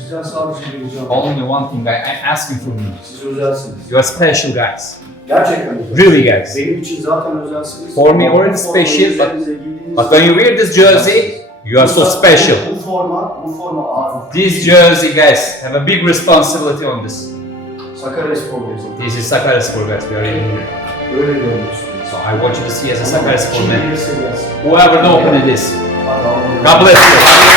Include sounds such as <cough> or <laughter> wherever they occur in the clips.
Sizden sadece bir ricam. Only one thing I, I'm asking from you. Siz özelsiniz. You are special guys. Gerçekten özel. Really guys. Benim için zaten özelsiniz. For me already special, but- But when you wear this jersey, you are so special. Bu forma, bu forma ağır. This jersey, guys, have a big responsibility on this. Sakaryaspor gözü. This is Sakaryaspor, guys. We are in here. Öyle. So I want you to see as a Sakaryaspor Kim man. gelirse gelsin. Whoever the opponent is. Hadi. God bless you.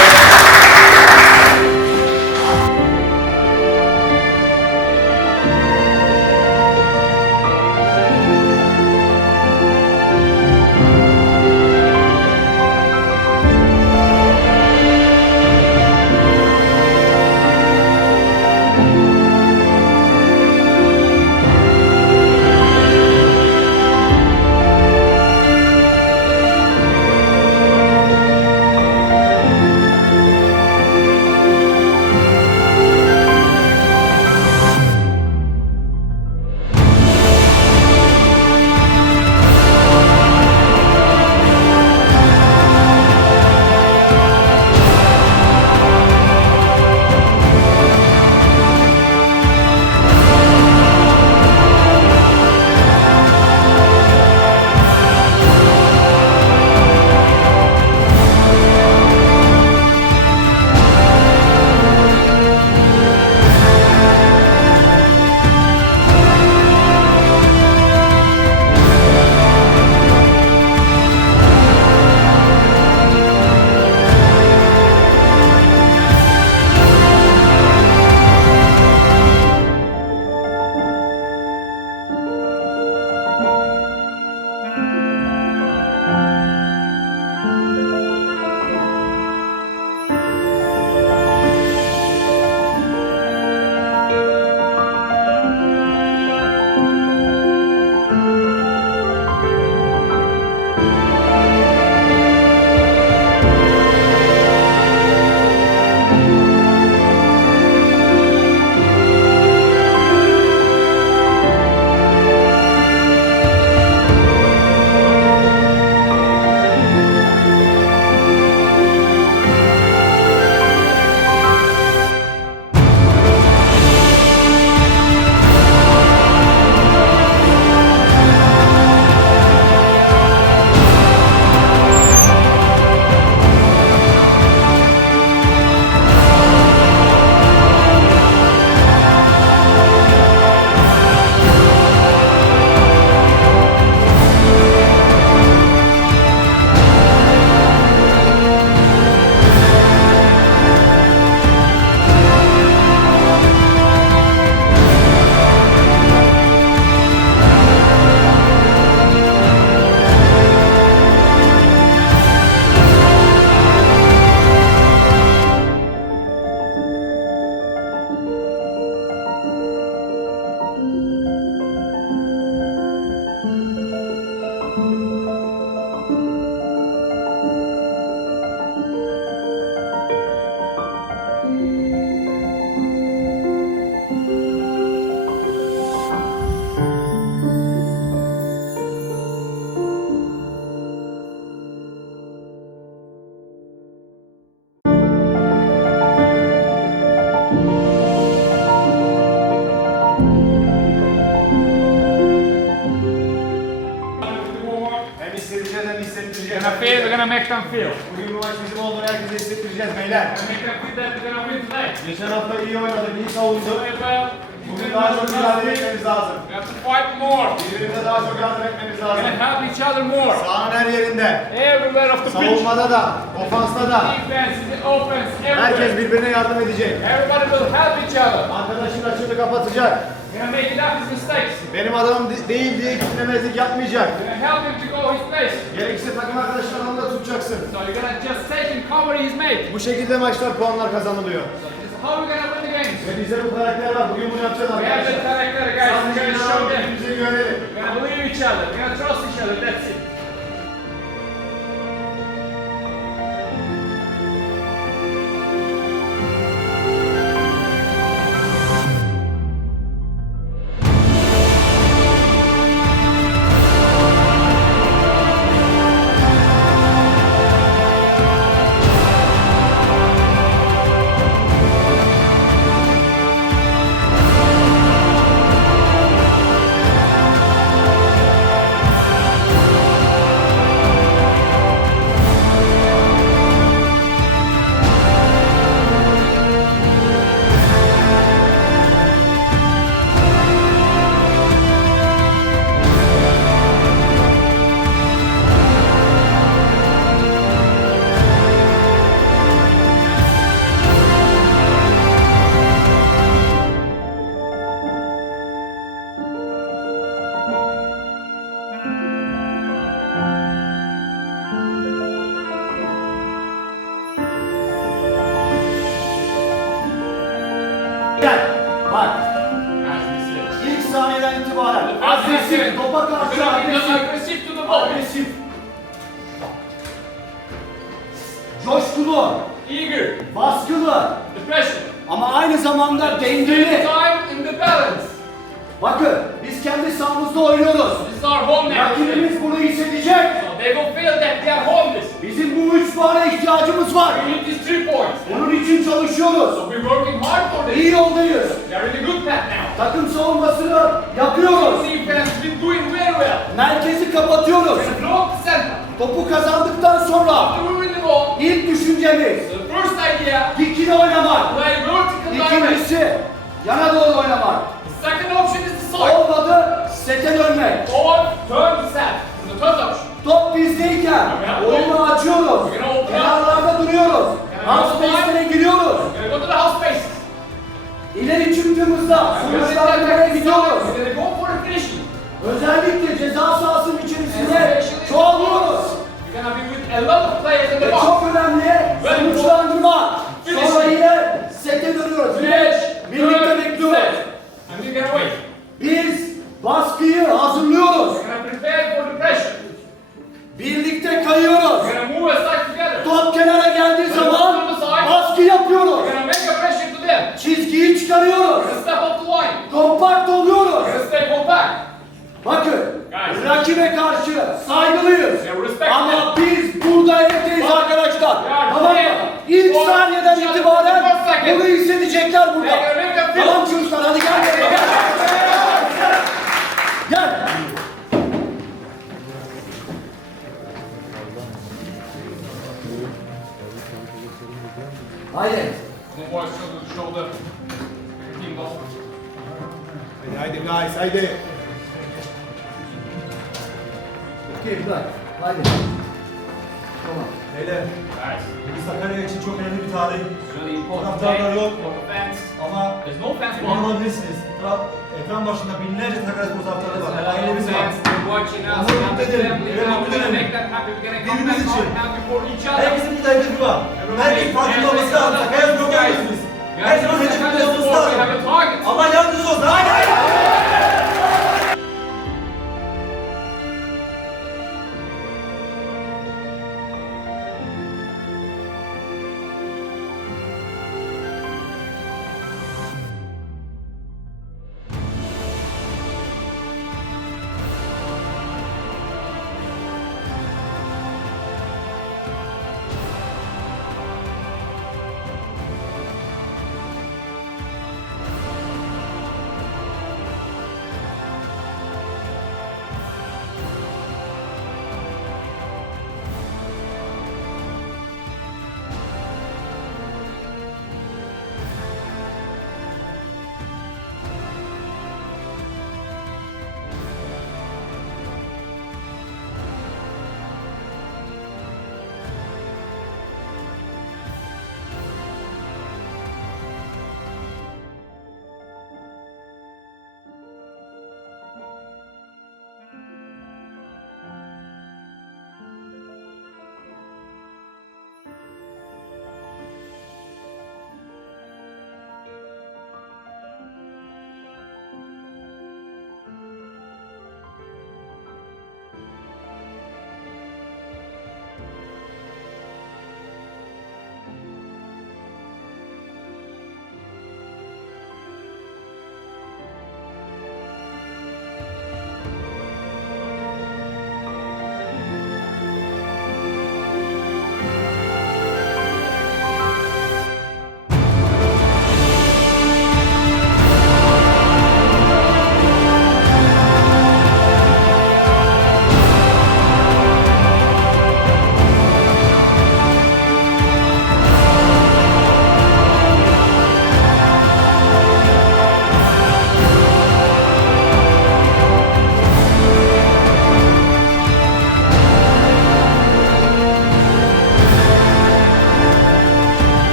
Feel, we're gonna make them feel. Bugün bu maç bizim olduğunu herkese hissettireceğiz beyler. Make them feel that we're gonna win today. Geçen hafta iyi oynadık, iyi savunduk. Bugün daha çok mücadele etmemiz lazım. We have to fight more. Birbirimize daha çok yardım etmemiz We're lazım. gonna help each other more. Sahanın her yerinde, Everywhere of the pitch. savunmada da, ofansta da Defense, offense, herkes everywhere. birbirine yardım edecek. Everybody will help each other. Arkadaşın açığını kapatacak. We're gonna make it. Benim adamım de- değil diye gitmemezlik yapmayacak. Help him to go his place. Gerekirse takım arkadaşlarını da tutacaksın. So you're gonna just take him, cover his mate. Bu şekilde maçlar puanlar kazanılıyor. So this is how we're gonna win the games. Ve bizde bu karakter var. Bugün bunu yapacağız We have the arkadaşlar. character, guys. We're Sadece gonna show them. birbirimizi görelim. We're gonna believe each other. We're gonna trust each other. That's it. Gel. Bak. İlk saniyeden itibaren agresif, topa karşı agresif. Agresif. Coşkulu, Eager. baskılı The pressure. ama aynı zamanda dengeli. Time in the balance. Bakın biz kendi sahamızda oynuyoruz. Rakibimiz bunu hissedecek. They will feel that they are homeless. Bizim bu üç puana ihtiyacımız var. We need these three points. Bunun için çalışıyoruz. So we're working hard for this. İyi yoldayız. We are in a good path now. Takım savunmasını yapıyoruz. Defense been doing very well. Merkezi kapatıyoruz. We're gonna block the center. Topu kazandıktan sonra we the ilk düşüncemiz the first idea, dikine oynamak. İkincisi yana doğru oynamak. The second option is the side. Olmadı sete dönmek. Or turn the set. The third option. Top bizdeyken oyunu açıyoruz. Kenarlarda duruyoruz. Half space'lere giriyoruz. İleri çıktığımızda sonuçlandırmaya gidiyoruz. Özellikle ceza sahasının içerisinde çoğalıyoruz. Ve çok önemli sonuçlandırma. Sonra yine sete dönüyoruz. Birlikte bekliyoruz. Biz baskıyı hazırlıyoruz. Birlikte kayıyoruz. Top kenara geldiği zaman baskı yapıyoruz. Çizgiyi çıkarıyoruz. Kompakt oluyoruz. Bakın rakibe karşı saygılıyız. Ama biz burada evdeyiz arkadaşlar. Tamam mı? İlk saniyeden itibaren bunu hissedecekler burada. Tamam çocuklar hadi gel gel gel. Haydi. Come on boys, shoulder to shoulder. Team ball. Haydi haydi guys haydi. Okey bırak. Haydi. Tamam. Beyler, Guys, bu Sakarya için çok önemli bir tarih. really important Taraftarlar yok. fans. Ama There's no fans emin olabilirsiniz. Ekran başında binlerce Sakaryaspor taraftarı var. a lot of Ailemiz var. fans watching us. Onları mutlu edelim. We're mutlu edelim. make them happy. We're gonna come Birbirimiz için. out happy for each other. Herkesin bir hedefi var. Herkes farkında olması lazım. Her zaman hedefinde olması lazım. Allah yardımcınız olsun. Haydi haydi.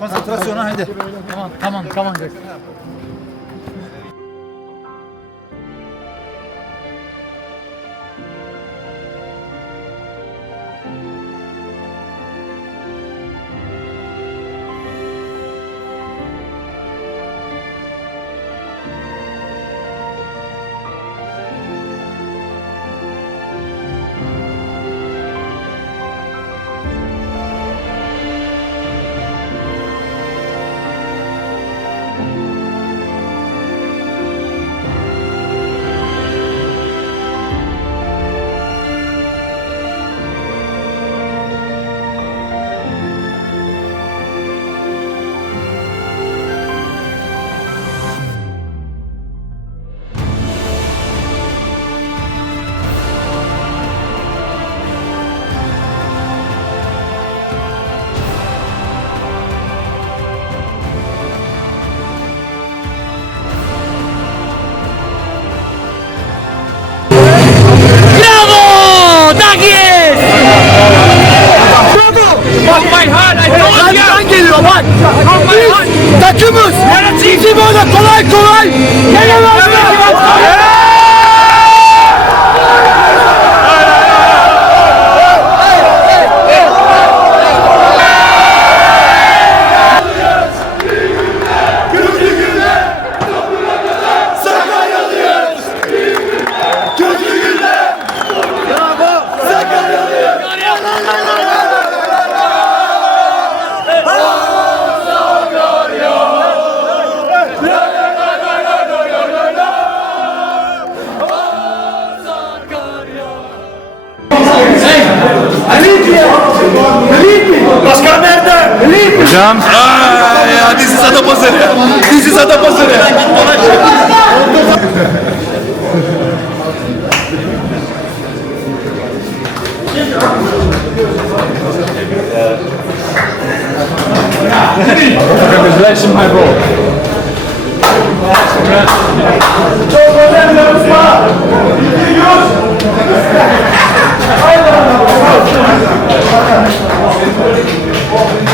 Konsantrasyona hadi. Tamam tamam tamam. Biz takımız. Bizim öyle kolay kolay yenemezler. Dizisiz ada pazarı. Dizisiz ada pazarı.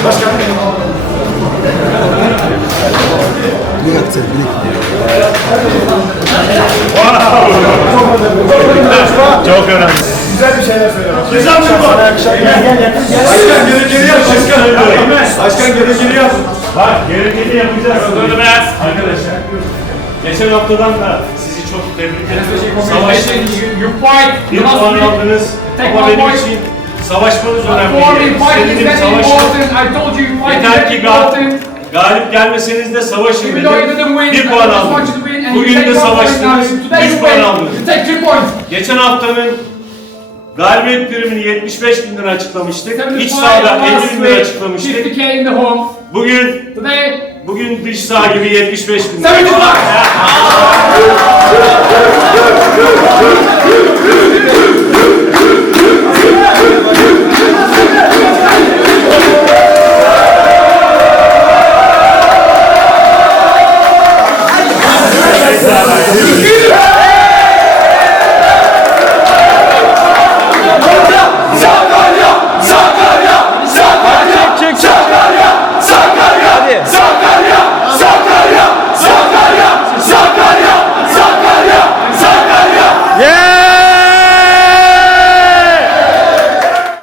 Başkan Haftadan da sizi çok tebrik ederim. Savaşın bir puan aldınız. Ama benim için savaşmanız önemli. is Senin savaşın. Yeter ki galip gelmeseniz de savaşın dedim. Bir puan aldınız. Bugün de savaştınız. now. Today 3 you puan aldınız. Geçen haftanın galibiyet primini 75 bin lira açıklamıştık. İç 75 sahada last 50 bin lira açıklamıştık. 50k in the home. Bugün Bugün dış saha gibi 75 bin. Sevin ulan! <laughs>